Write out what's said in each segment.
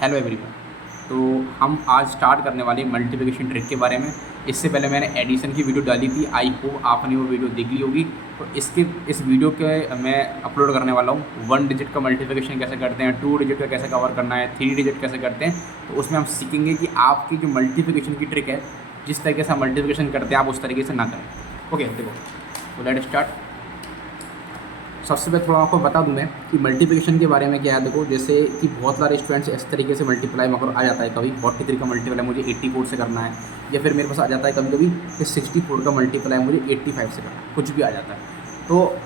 Hello everyone. तो हम आज स्टार्ट करने वाले मल्टीप्लिकेशन ट्रिक के बारे में। इससे पहले मैंने एडिशन की वीडियो डाली थी, आई होप आपने वो वीडियो देख ली होगी। तो इस वीडियो के मैं अपलोड करने वाला हूँ 1 डिजिट का मल्टीप्लिकेशन कैसे करते हैं, 2 डिजिट का कैसे कवर करना है, 3 डिजिट कैसे करते हैं। तो उसमें हम सीखेंगे कि आपकी जो मल्टीप्लिकेशन की ट्रिक है, जिस तरीके से आप मल्टीप्लिकेशन करते हैं आप उस तरीके से ना करें। ओके देखो, तो लेट स्टार्ट। सबसे पहले थोड़ा आपको बता दूं मैं कि मल्टीप्लिकेशन के बारे में क्या है। देखो, जैसे कि बहुत सारे स्टूडेंट्स इस तरीके से मल्टीप्लाई मगर आ जाता है, कभी 43 का मल्टीप्लाई मुझे 84 से करना है, या फिर मेरे पास आ जाता है कभी कभी कि 64 का मल्टीप्लाई मुझे 85 से करना है, कुछ भी आ जाता है। तो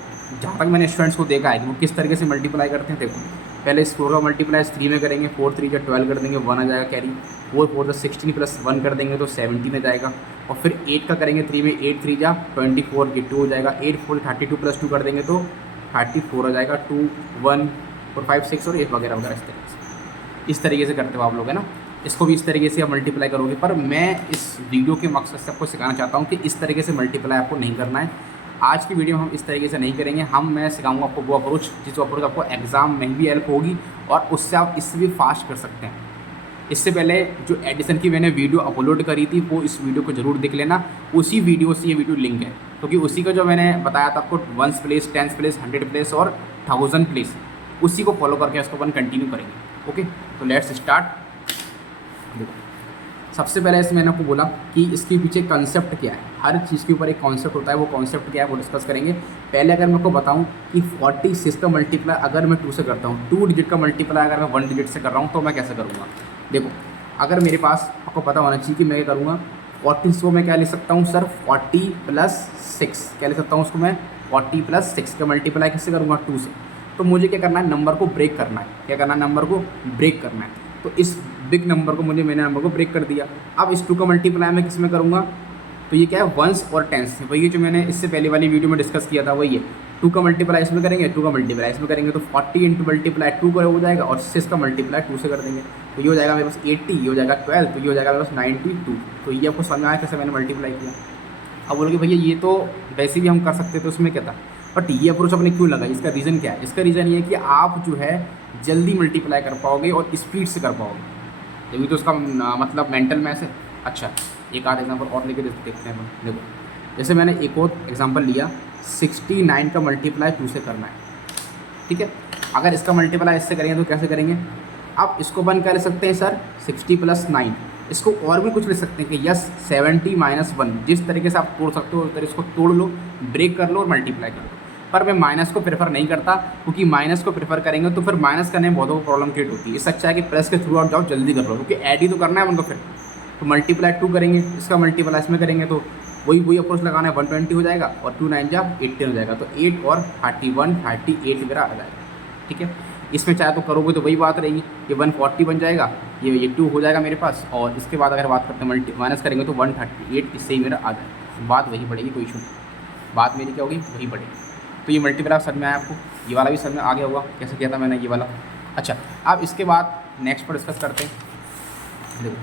जहाँ तक मैंने स्टूडेंट्स को देखा है कि वो किस तरीके से मल्टीप्लाई करते हैं, देखो पहले इस 4 का मल्टीप्लाई 3 में करेंगे, 4 3 या 12 कर देंगे, 1 आ जाएगा कैरी। 4 4 16 प्लस 1 कर देंगे तो 17 आ जाएगा। और फिर 8 का करेंगे 3 में, 8 3 जा 24, ये 2 हो जाएगा। 8 4 32 प्लस 2 कर देंगे तो 34 आ जाएगा। 2 1 और 5 6 और 8 वगैरह वगैरह इस तरीके से करते हो आप लोग, है ना। इसको भी इस तरीके से आप मल्टीप्लाई करोगे, पर मैं इस वीडियो के मकसद से आपको सिखाना चाहता हूँ कि इस तरीके से मल्टीप्लाई आपको नहीं करना है। आज की वीडियो में हम इस तरीके से नहीं करेंगे। मैं सिखाऊंगा आपको वो अप्रोच जिस अप्रोच आपको एग्जाम में भी हेल्प होगी और उससे आप इससे भी फास्ट कर सकते हैं। इससे पहले जो एडिशन की मैंने वीडियो अपलोड करी थी वो इस वीडियो को ज़रूर देख लेना, उसी वीडियो से ये वीडियो लिंक है, क्योंकि उसी का जो मैंने बताया था आपको 1 प्लेस, 10 प्लेस, 100 प्लेस और 1000 प्लेस, उसी को फॉलो करके इसको अपन कंटिन्यू करेंगे। ओके, तो लेट्स स्टार्ट। देखो, सबसे पहले इसमें मैंने आपको बोला कि इसके पीछे कॉन्सेप्ट क्या है। हर चीज़ के ऊपर एक कॉन्सेप्ट होता है, वो कॉन्सेप्ट क्या है वो डिस्कस करेंगे। पहले अगर मैं आपको बताऊं कि 46 का मल्टीप्लाई अगर मैं 2 से करता हूं, 2 डिजिट का मल्टीप्लाई अगर मैं 1 डिजिट से कर रहा हूं तो मैं कैसे करूँगा। देखो, अगर मेरे पास आपको पता होना चाहिए कि मैं क्या करूँगा। 40 को मैं क्या लिख सकता हूँ सर, 40 प्लस 6 क्या लिख सकता हूँ उसको मैं, 40 प्लस 6 का मल्टीप्लाई किससे करूँगा, 2 से। तो मुझे क्या करना है, नंबर को ब्रेक करना है। क्या करना है, नंबर को ब्रेक करना है। तो इस बिग नंबर को मैंने नंबर को ब्रेक कर दिया। अब इस 2 का मल्टीप्लाई मैं किस में करूँगा, तो ये क्या है, वंस और टेंस। वही जो मैंने इससे पहले वाली वीडियो में डिस्कस किया था वही है। 2 का मल्टीप्लाई इसमें करेंगे, 2 का मल्टीप्लाई इसमें करेंगे, तो 40 इंटू मल्टीप्लाई 2 का हो जाएगा, और 6 का मल्टीप्लाई 2 से कर देंगे तो ये हो जाएगा मेरे पास 80, ये हो जाएगा 12, तो ये हो जाएगा मेरे पास 92। तो ये आपको समझ में आया कैसे मैंने मल्टीप्लाई किया। अब बोलोगे भैया ये तो वैसे भी हम कर सकते तो उसमें क्या था, बट ये अप्रोच अपने क्यों लगा, इसका रीज़न क्या है। इसका रीज़न ये है कि आप जो है जल्दी मल्टीप्लाई कर पाओगे और स्पीड से कर पाओगे। यही तो उसका मतलब मेंटल मैथ है। अच्छा, एक आध एग्जांपल और लेके देखते हैं हम। देखो, जैसे मैंने एक और एग्जांपल लिया, 69 का मल्टीप्लाई 2 से करना है, ठीक है। अगर इसका मल्टीप्लाई इससे करेंगे तो कैसे करेंगे। अब इसको बन कर सकते हैं सर 60 प्लस 9, इसको और भी कुछ लिख सकते हैं कि यस 70 माइनस 1। जिस तरीके से आप तोड़ सकते हो उस तरह इसको तोड़ लो, ब्रेक कर लो और मल्टीप्लाई कर लो। पर मैं माइनस को प्रेफर नहीं करता, क्योंकि माइनस को प्रेफर करेंगे तो फिर माइनस करने में बहुत प्रॉब्लम क्रिएट होती है। इससे अच्छा है कि प्लस के थ्रू आउट जाओ, जल्दी कर लो, क्योंकि ऐड ही तो करना है उनको। फिर तो मल्टीप्लाई 2 करेंगे, इसका मल्टीप्लाई इसमें करेंगे तो वही अप्रोच लगाना है, 120 हो जाएगा और 2 9 जा 18 हो जाएगा। तो 8 और 31 38 वगैरह आ जाएगा, ठीक है। इसमें चाहे तो करोगे तो वही बात रहेगी, ये 140 बन जाएगा, ये 2 हो जाएगा मेरे पास। और इसके बाद अगर बात करते हैं माइनस करेंगे तो 138, इससे ही मेरा आ जाएगा। बात वही बढ़ेगी, कोई इशू नहीं, बात मेरी क्या होगी वही बढ़ेगी। तो ये मल्टीप्लाई समझ में आया आपको, ये वाला भी समझ में आ गया होगा कैसे किया था मैंने ये वाला। अच्छा, अब इसके बाद नेक्स्ट पर डिस्कस करते हैं। देखो,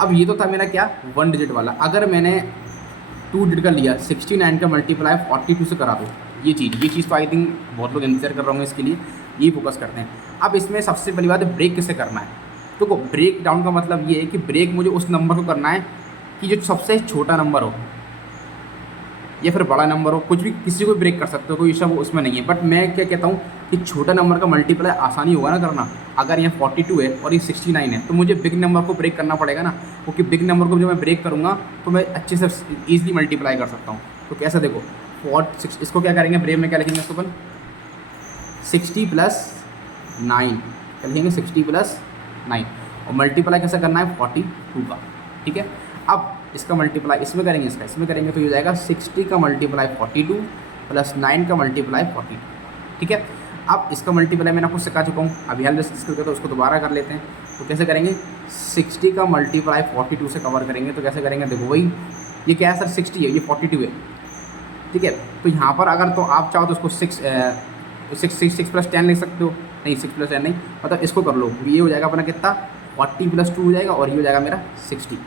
अब ये तो था मेरा क्या, 1 डिजिट वाला। अगर मैंने 2 डिजिट का लिया, 69 का मल्टीप्लाई 42 से करा दो, ये चीज़ तो आई थिंक बहुत लोग इंतजार कर रहे होंगे, इसके लिए ये फोकस करते हैं। अब इसमें सबसे पहली बात है ब्रेक किसे करना है। तो ब्रेक डाउन का मतलब ये है कि ब्रेक मुझे उस नंबर को करना है कि जो सबसे छोटा नंबर हो या फिर बड़ा नंबर हो, कुछ भी, किसी को ब्रेक कर सकते हो, कोई इशू वो उसमें नहीं है। बट मैं क्या कहता हूँ कि छोटा नंबर का मल्टीप्लाई आसानी होगा ना करना। अगर यहाँ 42 है और ये 69 है तो मुझे बिग नंबर को ब्रेक करना पड़ेगा ना, क्योंकि बिग नंबर को जब मैं ब्रेक करूँगा तो मैं अच्छे से ईजिली मल्टीप्लाई कर सकता हूँ। तो कैसे, देखो 46, इसको क्या करेंगे, ब्रेक में क्या लिखेंगे इसको अपन, 60 प्लस 9 क्या लिखेंगे, 60 प्लस 9, और मल्टीप्लाई कैसे करना है 42 का, ठीक है। अब इसका मल्टीप्लाई इसमें करेंगे, इसका इसमें करेंगे, तो ये हो जाएगा 60 का मल्टीप्लाई 42 प्लस 9 का मल्टीप्लाई 42, ठीक है। अब इसका मल्टीप्लाई मैंने आपको सिखा चुका हूँ, अभी हाल डिस्कस करके तो उसको दोबारा कर लेते हैं। तो कैसे करेंगे, 60 का मल्टीप्लाई 42 से कवर करेंगे। तो कैसे करेंगे, देखो वही, ये क्या है सर 60 है, ये 42 है, ठीक है। तो यहाँ पर अगर तो आप चाहो तो उसको 6 प्लस 10 लिख सकते हो, नहीं 6 प्लस 10 नहीं, मतलब इसको कर लो, ये हो जाएगा अपना कितना 40 प्लस 2 हो जाएगा, और ये हो जाएगा मेरा 60,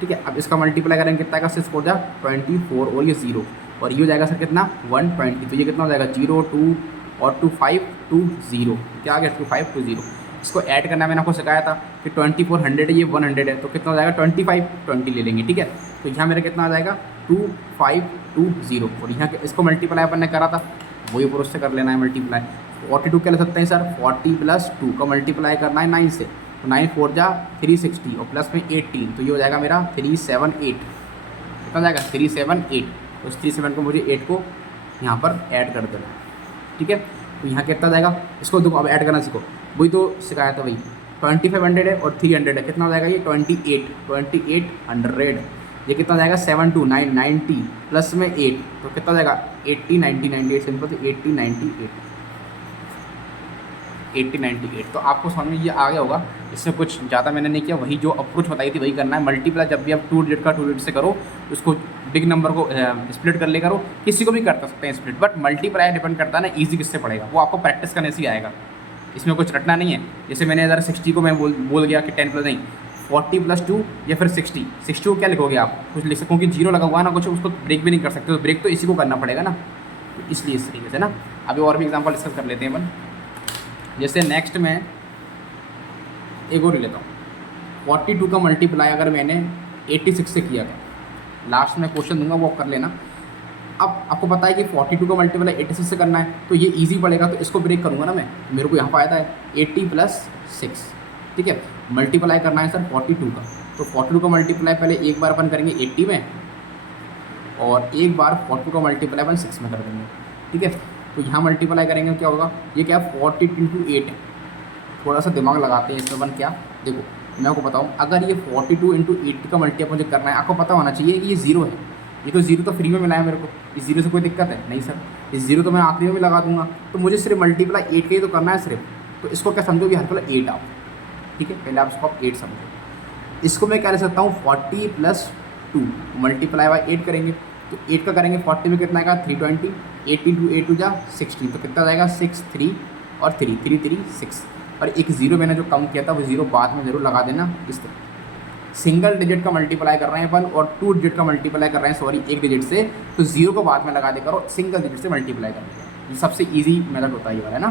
ठीक है। अब इसका मल्टीप्लाई करेंगे कितना का, 6 हो जाए 24 और ये 0, और ये हो जाएगा सर कितना 120। तो ये कितना हो जाएगा 0 2 और 2 5 2520, क्या आ गया 2520। इसको ऐड करना मैंने आपको सिखाया था कि 2400 है, ये 100 है, तो कितना हो जाएगा 20 ले लेंगे, ठीक है। तो यहाँ मेरा कितना आ जाएगा 2520, और यहाँ इसको मल्टीप्लाई अपन ने करा था, वही ऊपर उससे कर लेना है मल्टीप्लाई। 42 क्या ले सकते हैं सर, 40 + 2 का मल्टीप्लाई करना है 9 से, तो 9 4 जा 360 और प्लस में 18, तो ये हो जाएगा मेरा 378, कितना जाएगा 378। तो उस 37 को मुझे 8 को यहाँ पर ऐड कर देना, ठीक है। तो यहाँ कितना जाएगा, इसको देखो अब ऐड करना सीखो, वही तो सिखाया था भाई। 2500 है और 300 है, कितना हो जाएगा ये 2800। ये कितना जाएगा 7 2 9 90 प्लस में 8, तो कितना हो जाएगा 80 90 98 सिंपल, तो 80 98। तो आपको समझ में ये आ गया होगा, इसमें कुछ ज़्यादा मैंने नहीं किया, वही जो अप्रोच बताई थी वही करना है। मल्टीप्लाई जब भी आप 2 डिजिट का 2 डिजिट से करो, उसको बिग नंबर को स्प्लिट कर ले करो, किसी को भी कर सकते हैं स्प्लिट, बट मल्टीप्लाई डिपेंड करता है ना ईजी किससे पड़ेगा, वो आपको प्रैक्टिस करने से ही आएगा, इसमें कुछ रटना नहीं है। जैसे मैंने अगर 60 को मैं बोल गया कि 10 प्लस नहीं 40 + 2 या फिर 60 को क्या लिखोगे आप, कुछ लिख सको कि 0 लगा हुआ ना कुछ, उसको ब्रेक भी नहीं कर सकते, तो ब्रेक तो इसी को करना पड़ेगा ना, तो इसलिए इस तरीके से ना। अभी और भी एग्जांपल डिस्कस कर लेते हैं अपन। जैसे नेक्स्ट में एक और लेता हूँ, 42 का मल्टीप्लाई अगर मैंने 86 से किया था, लास्ट में क्वेश्चन दूंगा वो कर लेना। अब आपको पता है कि 42 का मल्टीप्लाई 86 से करना है, तो ये इजी पड़ेगा, तो इसको ब्रेक करूँगा ना मैं, मेरे को यहाँ फायदा है 80 + 6, ठीक है। मल्टीप्लाई करना है सर 42 का, तो 42 का मल्टीप्लाई पहले एक बार अपन करेंगे 80 में, और एक बार 42 का मल्टीप्लाई अपन 6 में कर देंगे, ठीक है। तो यहाँ मल्टीप्लाई करेंगे क्या होगा, ये क्या 40 × 8 है, थोड़ा सा दिमाग लगाते हैं इसमें अपन। क्या देखो मैं आपको बताऊँ, अगर ये 42 × 8 का मल्टीप्लाई मुझे करना है, आपको पता होना चाहिए कि ये 0 है, ये तो 0 तो फ्री में मिला है मेरे को, इस 0 से कोई दिक्कत है नहीं सर, इस 0 तो मैं आखिरी में भी लगा दूंगा, तो मुझे सिर्फ मल्टीप्लाई 8 का ही तो करना है सिर्फ। तो इसको क्या समझो कि हर पहले 8 आओ, ठीक है, पहले आप इसको 8 समझो। इसको मैं क्या ले सकता हूँ 40 + 2 मल्टीप्लाई बाय 8 करेंगे, तो 8 का करेंगे 40 में कितना आएगा 320, 8 × 8 = 16, तो कितना जाएगा 6 3 और 3 3 3 6, और एक 0 मैंने जो कम किया था वो 0 बाद में ज़रूर लगा देना। इस तरह सिंगल डिजिट का मल्टीप्लाई कर रहे हैं अपन, और 2 डिजिट का मल्टीप्लाई कर रहे हैं, सॉरी एक डिजिट से, तो 0 को बाद में लगा देकर और सिंगल डिजिट से मल्टीप्लाई कर देगा, ये सबसे ईजी मेथड होता है ये वाला, है ना।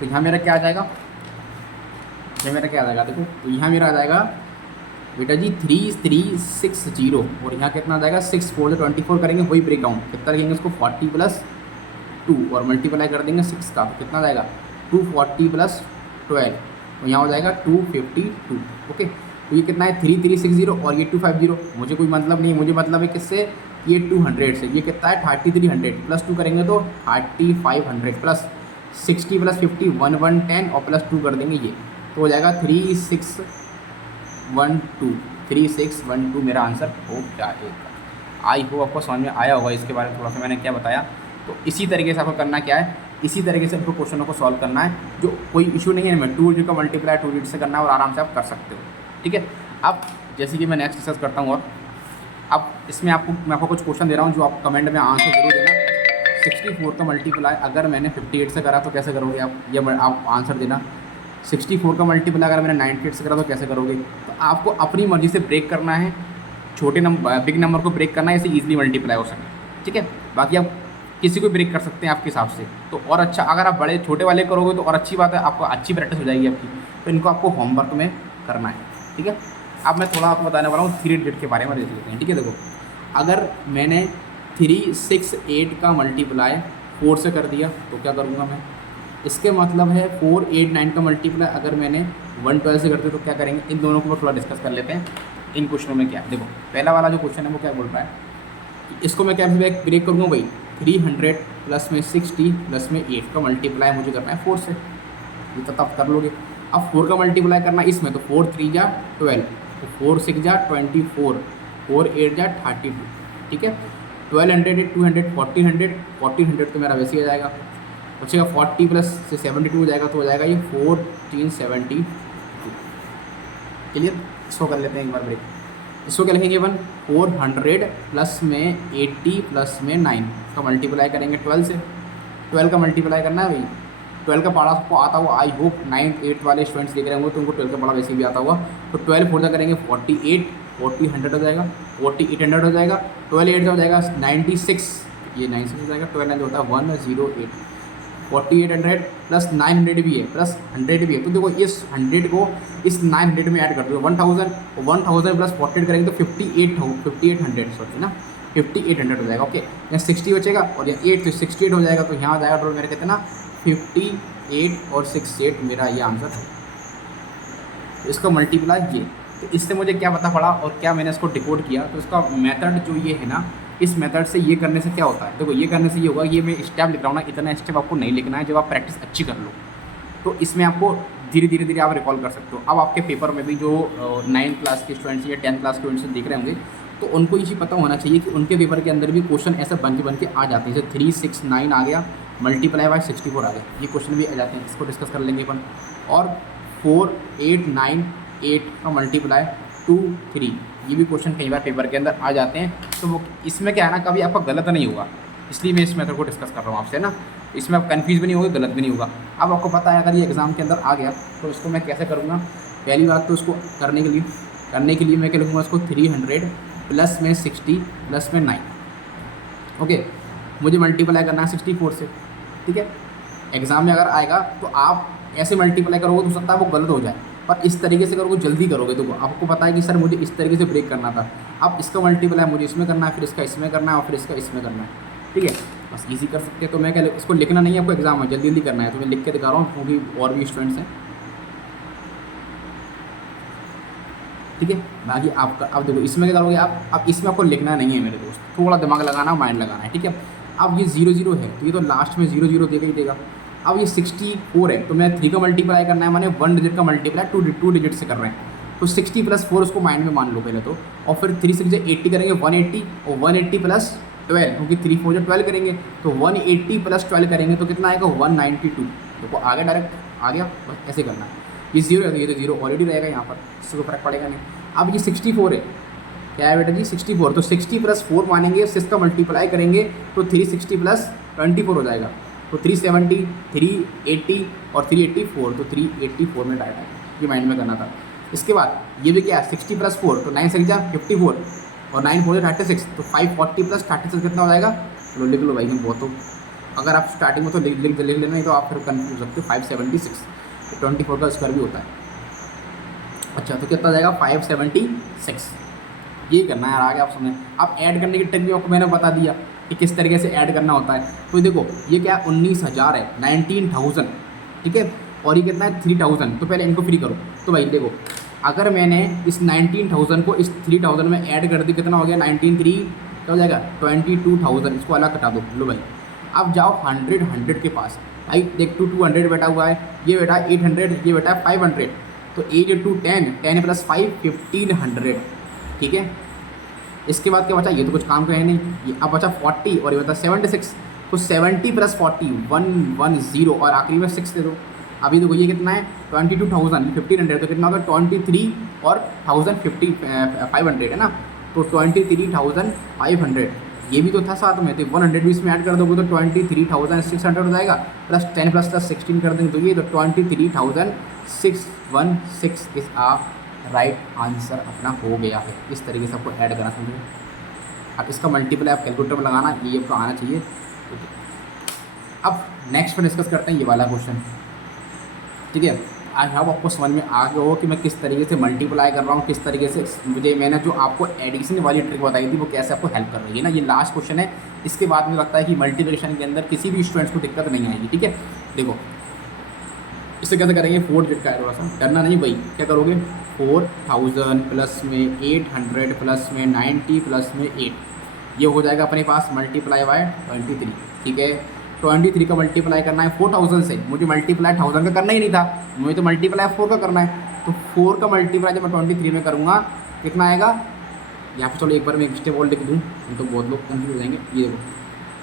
तो यहाँ मेरा क्या आ जाएगा, देखो, तो यहाँ मेरा आ जाएगा बेटा जी 3360, और यहाँ कितना आ जाएगा 6 4 24 करेंगे, वही ब्रेक डाउन कितना रखेंगे इसको 40 + 2 और मल्टीप्लाई कर देंगे 6 का, तो कितना आ जाएगा 240 + 12, तो यहाँ हो जाएगा 252, ओके। तो ये कितना है 3360 और ये 250, मुझे कोई मतलब नहीं है, मुझे मतलब है किससे, ये 200 से, ये कितना है 3300 + 2 करेंगे तो 3500 + 60 + 50 1110 और +2 कर देंगे, ये तो हो जाएगा 3612 मेरा आंसर हो जाएगा। आई होप आपको समझ में आया होगा, इसके बारे में थोड़ा सा मैंने क्या बताया। तो इसी तरीके से आपको करना क्या है, इसी तरीके से आपको क्वेश्चनों को सॉल्व करना है, जो कोई इशू नहीं है इनमें, 2 डिजिट का मल्टीप्लाई 2 डिजिट से करना है और आराम से आप कर सकते हो, ठीक है। अब जैसे कि मैं नेक्स्ट डिस्कस करता हूँ, और अब इसमें मैं आपको कुछ क्वेश्चन दे रहा हूँ जो आप कमेंट में आंसर जरूर देना। 64 का मल्टीप्लाई अगर मैंने 58 से करा तो कैसे करोगे आप, ये आप आंसर देना। 64 का मल्टीप्लाई अगर मैंने 98 से करा तो कैसे करोगे, तो आपको अपनी मर्जी से ब्रेक करना है, छोटे नंबर बिग नंबर को ब्रेक करना है, इसे ईजिली मल्टीप्लाई हो सके, ठीक है। बाकी आप किसी को ब्रेक कर सकते हैं आपके हिसाब से, तो और अच्छा, अगर आप बड़े छोटे वाले करोगे तो और अच्छी बात है, आपको अच्छी प्रैक्टिस हो जाएगी आपकी, तो इनको आपको होमवर्क में करना है, ठीक है। अब मैं थोड़ा आपको बताने वाला हूँ 3 डिजिट के बारे में, देख लेते हैं, ठीक है। देखो अगर मैंने 368 का मल्टीप्लाई 4 से कर दिया तो क्या करूँगा मैं, इसके मतलब है 489 का मल्टीप्लाई अगर मैंने 112 से करते तो क्या करेंगे, इन दोनों को थोड़ा डिस्कस कर लेते हैं। इन क्वेश्चनों में क्या, देखो पहला वाला जो क्वेश्चन है वो क्या बोल रहा है, इसको मैं क्या ब्रेक करूँगा भाई, 300 प्लस में 60 प्लस में 8 का मल्टीप्लाई मुझे करना है 4 से, ये तो आप कर लोगे। अब 4 का मल्टीप्लाई करना इसमें, तो 4 3 जा 12, तो 4 6 जा 24, 4 8 जा 32, ठीक है। 1200 200 1400 तो मेरा वैसे ही आ जाएगा, बचेगा 40 प्लस से 72 हो जाएगा, तो हो जाएगा ये 1472, क्लियर। इसको कर लेते हैं एक बार ब्रेक, इसको क्या लिखेंगे अपन, 400 प्लस में 80 प्लस में 9 का मल्टीप्लाई करेंगे 12 से, 12 का मल्टीप्लाई करना है भाई। 12 का पढ़ा सबको आता हुआ, आई होप 9th 8th वाले स्टूडेंट्स देख रहे होंगे तो उनको 12 का पढ़ा वैसे भी आता हुआ। तो 12 4 करेंगे 48, 40 हो जाएगा, 4800 हो जाएगा, 12 8 हो जाएगा 96, ये 96 हो जाएगा, 12 होता है 108, 4800 प्लस 900 भी है प्लस 100 भी है। तो देखो इस 100 को इस 900 में ऐड कर दो 1000 प्लस 48 करेंगे तो 5800 सॉरी ना 5800 हो जाएगा। ओके, यहाँ 60 बचेगा और यहाँ 8 तो 68 हो जाएगा। तो यहाँ आ जाएगा टोटल मेरे कितना 58 और 68 मेरा ये आंसर है। तो इसका मल्टीप्लाई ये, तो इससे मुझे क्या पता पड़ा और क्या मैंने इसको डिकोड किया। तो इसका मेथड जो ये है ना, इस मेथड से ये करने से क्या होता है, देखो ये करने से ये होगा, ये मैं स्टेप लिख रहा हूँ ना, इतना स्टेप आपको नहीं लिखना है। जब आप प्रैक्टिस अच्छी कर लो तो इसमें आपको धीरे धीरे आप रिकॉल कर सकते हो। अब आपके पेपर में भी जो 9th क्लास के स्टूडेंट्स या 10th क्लास के स्टूडेंट्स देख रहे होंगे तो उनको ये चीज़ पता होना चाहिए कि उनके पेपर के अंदर भी क्वेश्चन ऐसा बन के आ जाते हैं। जैसे 369 आ गया मल्टीप्लाई बाय 64 आ गया, ये क्वेश्चन भी आ जाते हैं, इसको डिस्कस कर लेंगे अपन। और 4898 का मल्टीप्लाई 2 3 ये भी क्वेश्चन कई बार पेपर के अंदर आ जाते हैं। तो वो इसमें क्या है ना, कभी आपका गलत नहीं होगा, इसलिए मैं इस मेथड को डिस्कस कर रहा हूँ आपसे ना। इसमें आप कन्फ्यूज भी नहीं होगे, गलत भी नहीं होगा। अब आपको पता है अगर ये एग्ज़ाम के अंदर आ गया तो इसको मैं कैसे करूँगा। पहली बात तो उसको करने के लिए मैं क्या लिखूँगा, उसको 300 प्लस में 60 प्लस में 9। ओके, मुझे मल्टीप्लाई करना है 64 से, ठीक है। एग्ज़ाम में अगर आएगा तो आप ऐसे मल्टीप्लाई करोगे तो हो सकता है वो गलत हो जाए, पर इस तरीके से करोगे जल्दी करोगे। तो आपको पता है कि सर मुझे इस तरीके से ब्रेक करना था, अब इसका मल्टीप्लाई मुझे इसमें करना है, फिर इसका इसमें करना है और फिर इसका इसमें करना है, ठीक है। बस इजी कर सकते हैं। तो मैं क्या इसको लिखना नहीं है आपको, एग्जाम में जल्दी करना है तो मैं लिख के दिखा रहा हूँ क्योंकि और भी स्टूडेंट्स हैं, ठीक है। बाकी आपका अब देखो इसमें क्या करोगे आप, अब इसमें आपको लिखना नहीं है मेरे दोस्त, थोड़ा दिमाग लगाना, माइंड लगाना है, ठीक है। अब ये 0 है तो ये तो लास्ट में 0 देगा ही देगा। अब ये 64 है तो मैं 3 का मल्टीप्लाई करना है, माने 1 डिजिट का मल्टीप्लाई 2 डिजिट से कर रहे हैं। तो 60 प्लस 4 उसको माइंड में मान लो पहले तो, और फिर 3 से 80 करेंगे 180, और 180 प्लस 12 क्योंकि 3 4 जो 12 करेंगे तो 180 प्लस 12 करेंगे तो कितना आएगा 192। देखो आगे डायरेक्ट आ गया, बस ऐसे करना है। ये 0 है तो ये तो 0 ऑलरेडी रहेगा यहाँ पर, इससे कोई फर्क पड़ेगा नहीं। अब ये 64 है, क्या है बेटा जी 64, तो 60 प्लस 4 मानेंगे, 6 का मल्टीप्लाई करेंगे तो 360 प्लस 24 हो जाएगा। तो 370, 380 और 384, तो 384 में डायरेक्ट आएगा, ये माइंड में करना था। इसके बाद ये भी क्या है 60 प्लस 4 तो 9 से 54 और 9 4 36, तो 540 प्लस 36 कितना हो जाएगा, चलो लिख लो भाई मैं बहुत हो। अगर आप स्टार्टिंग में तो लिख लेना, नहीं तो आप फिर कन्फ्यूज हो सकते हो। 576 तो 24 का स्क्वायर भी होता है। अच्छा तो कितना जाएगा 576, ये करना है यार, आगे आप समझें। अब ऐड करने की ट्रिक भी आपको मैंने बता दिया कि किस तरीके से ऐड करना होता है। तो देखो ये क्या है 19,000 है, 19,000, ठीक है, और ये कितना है 3,000। तो पहले इनको फ्री करो। तो भाई देखो अगर मैंने इस 19,000 को इस 3,000 में ऐड कर दी, कितना हो गया 19,300 क्या हो जाएगा 22,000, इसको अलग कटा दो। लो भाई अब जाओ 100 के पास, भाई देख 200 बैठा हुआ है, ये बैठा 800, ये बैठा 500, तो 8 × 10, 10 प्लस 5 1500, ठीक है। इसके बाद क्या बचा, ये तो कुछ काम का है नहीं, ये अब बचा 40 और ये बता 76, तो 70 प्लस 40 110 और आखिरी में 6 दे दो। अभी देखो ये कितना है 22,000, 1500 तो कितना होगा 23 और 500 है ना, तो 23,500 ये भी तो था साथ में, तो 100 भी इसमें ऐड कर दोगे तो 23,600 हो जाएगा, प्लस 10 प्लस 16 कर देंगे तो ये तो 23,616 इस आप राइट आंसर अपना हो गया है। इस तरीके से आपको ऐड करना समझिए। अब इसका मल्टीप्लाई आप कैलकुलेटर में लगाना, ये आपको आना चाहिए। अब नेक्स्ट पर डिस्कस करते हैं ये वाला क्वेश्चन, ठीक है। आई होप आपको समझ में आ गया हो कि मैं किस तरीके से मल्टीप्लाई कर रहा हूँ, किस तरीके से मैंने जो आपको एडिशन वाली ट्रिक बताई थी वो कैसे आपको हेल्प कर रही है ना। ये लास्ट क्वेश्चन है, इसके बाद मुझे लगता है कि मल्टीप्लिकेशन के अंदर किसी भी स्टूडेंट्स को दिक्कत नहीं आएगी, ठीक है। देखो इससे कैसे करेंगे, 4 डिजिट का है, थोड़ा सा करना नहीं भाई, क्या करोगे 4000 प्लस में 800 प्लस में 90 प्लस में 8, ये हो जाएगा अपने पास मल्टीप्लाई बाय 23, ठीक है। 23 का मल्टीप्लाई करना है 4000 से, मुझे मल्टीप्लाई 1000 का करना ही नहीं था, मुझे तो मल्टीप्लाई 4 का करना है। तो 4 का मल्टीप्लाई जब मैं 23 में करूँगा कितना आएगा, यहाँ पर चलो एक बार मैं स्टेप और लिख दूँ तो बहुत लोग कंफ्यूज हो जाएंगे। ये देखो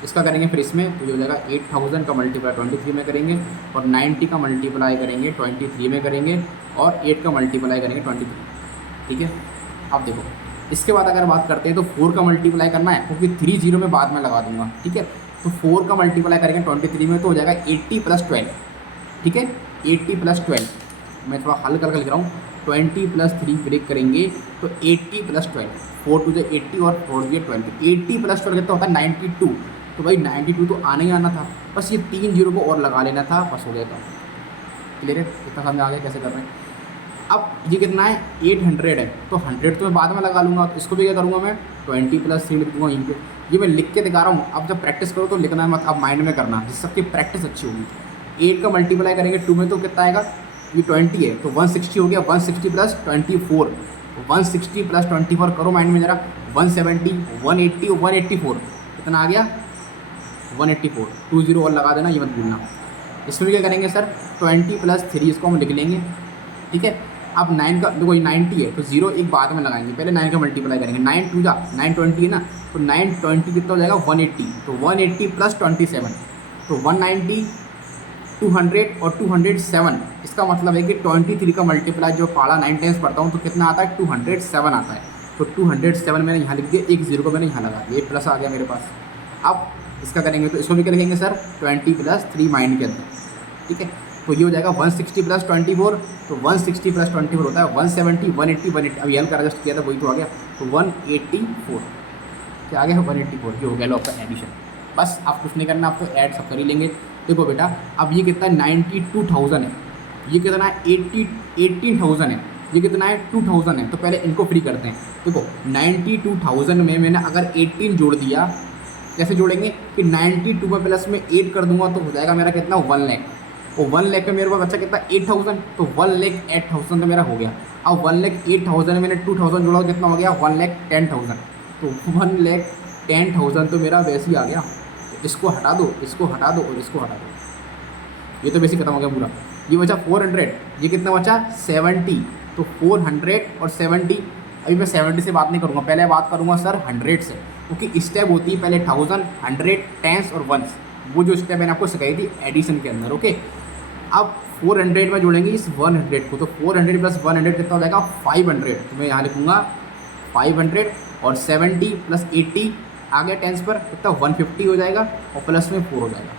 इसका करेंगे फिर इसमें तो ये हो जाएगा 8000 का मल्टीप्लाई 23 में करेंगे, और 90 का मल्टीप्लाई करेंगे 23 में करेंगे, और 8 का मल्टीप्लाई करेंगे 23, ठीक है। अब देखो इसके बाद अगर बात करते हैं तो 4 का मल्टीप्लाई करना है, क्योंकि 30 में बाद में लगा दूंगा, ठीक है। तो 4 का मल्टीप्लाई करेंगे 23 में तो हो जाएगा 80 प्लस 12, ठीक है। 80 प्लस 12 मैं थोड़ा हल्का हल्का लिख रहा हूँ, 20 प्लस 3 ब्रेक करेंगे तो 80 प्लस 12, 4 2 80 और 4 12, 80 प्लस 12 कितना होता है 92, तो भाई 92 तो आने ही आना था, बस ये 3 जीरो को और लगा लेना था, बस हो गया था। क्लियर है, इतना समझ आ गया कैसे कर रहे हैं। अब ये कितना है 800 है, तो 100 तो मैं बाद में लगा लूँगा, तो इसको भी क्या करूँगा मैं 20 + 3 लिख दूँगा यहीं पे। ये मैं लिख के दिखा रहा हूँ, अब जब प्रैक्टिस करो तो लिखना मत, अब माइंड में करना, जिससे सबकी प्रैक्टिस अच्छी होगी। 8 का मल्टीप्लाई करेंगे 2 में तो कितना आएगा, ये 20 है तो 160 हो गया, 160 + 24, 160 + 24 करो माइंड में ज़रा, 170, 180 और 184 कितना आ गया 184, 2 जीरो और लगा देना, ये मत भूलना। इसमें भी क्या करेंगे सर 20 + 3 इसको हम लिख लेंगे, ठीक है। अब 9 का देखो ये 90 है तो 0 एक बाद में लगाएंगे, पहले 9 का मल्टीप्लाई करेंगे, 9 2 जा 920 है ना, तो 920 कितना हो जाएगा 180, तो 180 + 27 तो 190, 200 और 207। इसका मतलब है कि 23 का मल्टीप्लाई जो पढ़ा 9 टाइम्स पढ़ता हूँ तो कितना आता है 207 आता है, तो 207 मैंने यहाँ लिख दिया, एक जीरो को मैंने यहाँ लगा दिया, एक प्लस आ गया मेरे पास। अब इसका करेंगे तो इसको भी क्या लिखेंगे सर 20 + 3 माइंड के अंदर, ठीक है। तो ये हो जाएगा 160 + 24, तो 160 + 24 होता है 170, 180, 180, अब यल का एडजस्ट किया था वही तो आ गया, तो 184 क्या आ गया 184, ये हो गया लो आपका एडिशन। बस आप कुछ नहीं करना, आप तो ऐड सब कर ही लेंगे। देखो बेटा अब ये कितना है 92,000 है, ये कितना है 18,000 है, ये कितना है 2,000 है, तो पहले इनको फ्री करते हैं। देखो 92,000 में मैंने अगर 18 जोड़ दिया, कैसे जोड़ेंगे कि 92 में प्लस में 8 कर दूंगा तो हो जाएगा मेरा कितना 1 लाख, और 1 लाख में मेरे पास बच्चा कितना 8,000, तो 1,08,000 तो मेरा हो गया। अब 1,08,000 में मैंने 2,000 जोड़ा तो कितना हो गया 1,10,000, तो 1,10,000 तो मेरा वैसे ही आ गया। तो इसको हटा दो, इसको हटा दो और इसको हटा दो, ये तो वैसे खत्म हो गया पूरा। ये बचा 400, ये कितना बचा 70, तो 400 और 70। अभी मैं 70 से बात नहीं करूँगा, पहले बात करूँगा सर 100 से, क्योंकि स्टेप होती है पहले 1000, 100, टेंस और वंस, वो जो स्टेप मैंने आपको सिखाई थी एडिशन के अंदर, ओके। अब 400 में जोड़ेंगे इस 100 को, तो 400 + 100 कितना हो जाएगा 500, तो मैं यहाँ लिखूँगा 500 और 70 + 80 आ गया टेंस पर कितना 150 हो जाएगा, और प्लस में 4 हो जाएगा,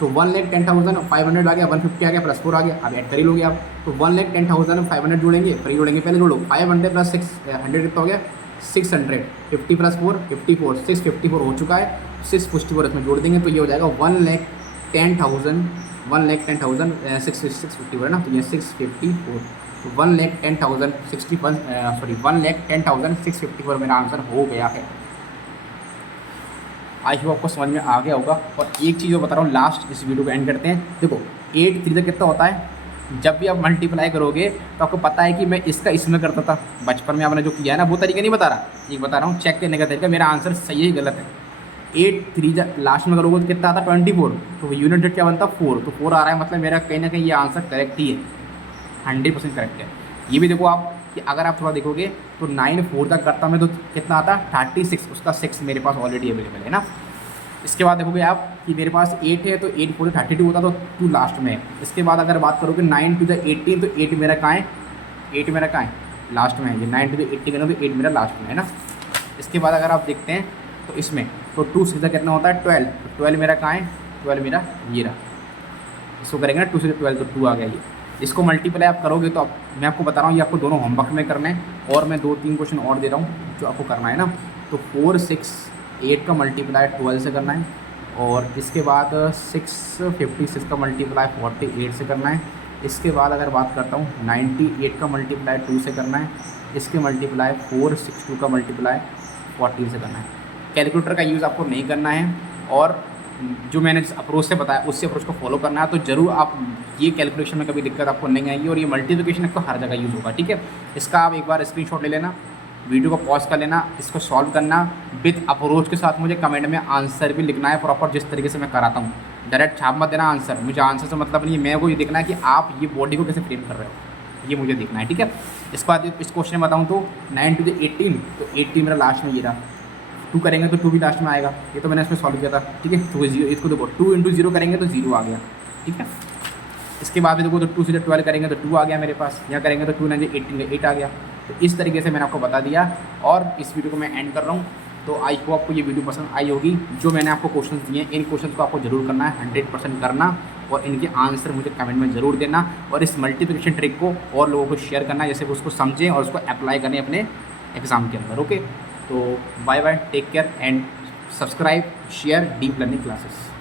तो 1,10,000 500 आ गया, 150 आ गया, +4 आ गया। अब ऐड कर ही लोगे आप, तो 1,10,000 500 जोड़ेंगे, फिर जोड़ेंगे, पहले जोड़ो 500 + 600 कितना हो गया 600, 50 + 4 54, 654 हो चुका है, 654 इसमें जोड़ देंगे तो ये हो जाएगा 1,10,000 654 है ना, तो ये 654, तो 1,10,654 मेरा आंसर हो गया है। आई होप आपको समझ में आ गया होगा। और एक चीज़ मैं बता रहा हूँ लास्ट, इस वीडियो को एंड करते हैं। देखो 8 3 तक कितना होता है, जब भी आप मल्टीप्लाई करोगे तो आपको पता है कि मैं इसका इसमें करता था बचपन में, आपने जो किया है ना वो तरीका नहीं बता रहा, ये बता रहा हूँ चेक करने का तरीका, मेरा आंसर सही है गलत है। 8 3 लास्ट में करोगे तो कितना आता 24, तो यूनिट डेट क्या बनता 4, तो 4 आ रहा है, मतलब मेरा कहीं ना कहीं ये आंसर करेक्ट ही है, 100% करेक्ट है। ये भी देखो आप कि अगर आप थोड़ा देखोगे तो 9 4 तक करता मैं तो कितना आता 36, उसका 6 मेरे पास ऑलरेडी अवेलेबल है ना। इसके बाद देखोगे आप कि मेरे पास 8 है, तो 8 4 32 होता, तो 2 लास्ट में है। इसके बाद अगर बात करोगे 9 2 18, तो 8 मेरा कहाँ है, 8 मेरा कहाँ है लास्ट में है, ये 9 2 80 करना तो 8 मेरा लास्ट में है ना। इसके बाद अगर आप देखते हैं तो इसमें तो 2 सीधा कितना होता है 12, तो 12 मेरा कहाँ है, 12 मेरा ये रहा, इसको करेंगे ना 2 से 12 तो 2 आ गया। ये इसको मल्टीप्लाई आप करोगे तो मैं आपको बता रहा हूँ ये आपको दोनों होमवर्क में करना है, और मैं 2-3 क्वेश्चन और दे रहा हूँ जो आपको करना है ना। तो 4 6 8 का मल्टीप्लाई 12 से करना है, और इसके बाद 6 56 का मल्टीप्लाई 48 से करना है। इसके बाद अगर बात करता हूँ 98 का मल्टीप्लाई 2 से करना है, इसके मल्टीप्लाई 462 का मल्टीप्लाई 14 से करना है। कैलकुलेटर का यूज़ आपको नहीं करना है, और जो मैंने जिस अप्रोच से बताया उससे अप्रोच को फॉलो करना है, तो ज़रूर आप ये कैलकुलेशन में कभी दिक्कत आपको नहीं आएगी, और ये मल्टीप्लिकेशन आपको हर जगह यूज़ होगा, ठीक है। इसका आप एक बार स्क्रीनशॉट ले लेना, वीडियो को पॉज कर लेना, इसको सॉल्व करना विद अप्रोच के साथ, मुझे कमेंट में आंसर भी लिखना है प्रॉपर जिस तरीके से मैं कराता हूँ। डायरेक्ट छाप मत देना आंसर, मुझे आंसर से मतलब नहीं है, मेरे को ये देखना है कि आप ये बॉडी को कैसे फ्रेम कर रहे हो, ये मुझे देखना है, ठीक है। इसके बाद इस क्वेश्चन में बताऊँ तो 9 2 18, तो 18 मेरा लास्ट में ये रहा, 2 करेंगे तो 2 भी लास्ट में आएगा, ये तो मैंने इसमें सॉल्व किया था, ठीक है। तो 0 इसको देखो 2 × 0 करेंगे तो 0 आ गया, ठीक है। इसके बाद में देखो तो 2 से 12 करेंगे तो 2 आ गया मेरे पास, यहाँ करेंगे तो 2 9 18 8 आ गया। तो इस तरीके से मैंने आपको बता दिया, और इस वीडियो को मैं एंड कर रहा हूँ। तो आई होप आपको ये वीडियो पसंद आई होगी। जो मैंने आपको क्वेश्चन दिए हैं इन क्वेश्चन को आपको जरूर करना है, 100% करना, और इनके आंसर मुझे कमेंट में ज़रूर देना, और इस मल्टीप्लिकेशन ट्रिक को और लोगों को शेयर करना, जैसे उसको समझें और उसको अप्लाई करें अपने एग्ज़ाम के अंदर, ओके। तो bye bye, take care and subscribe share deep learning classes.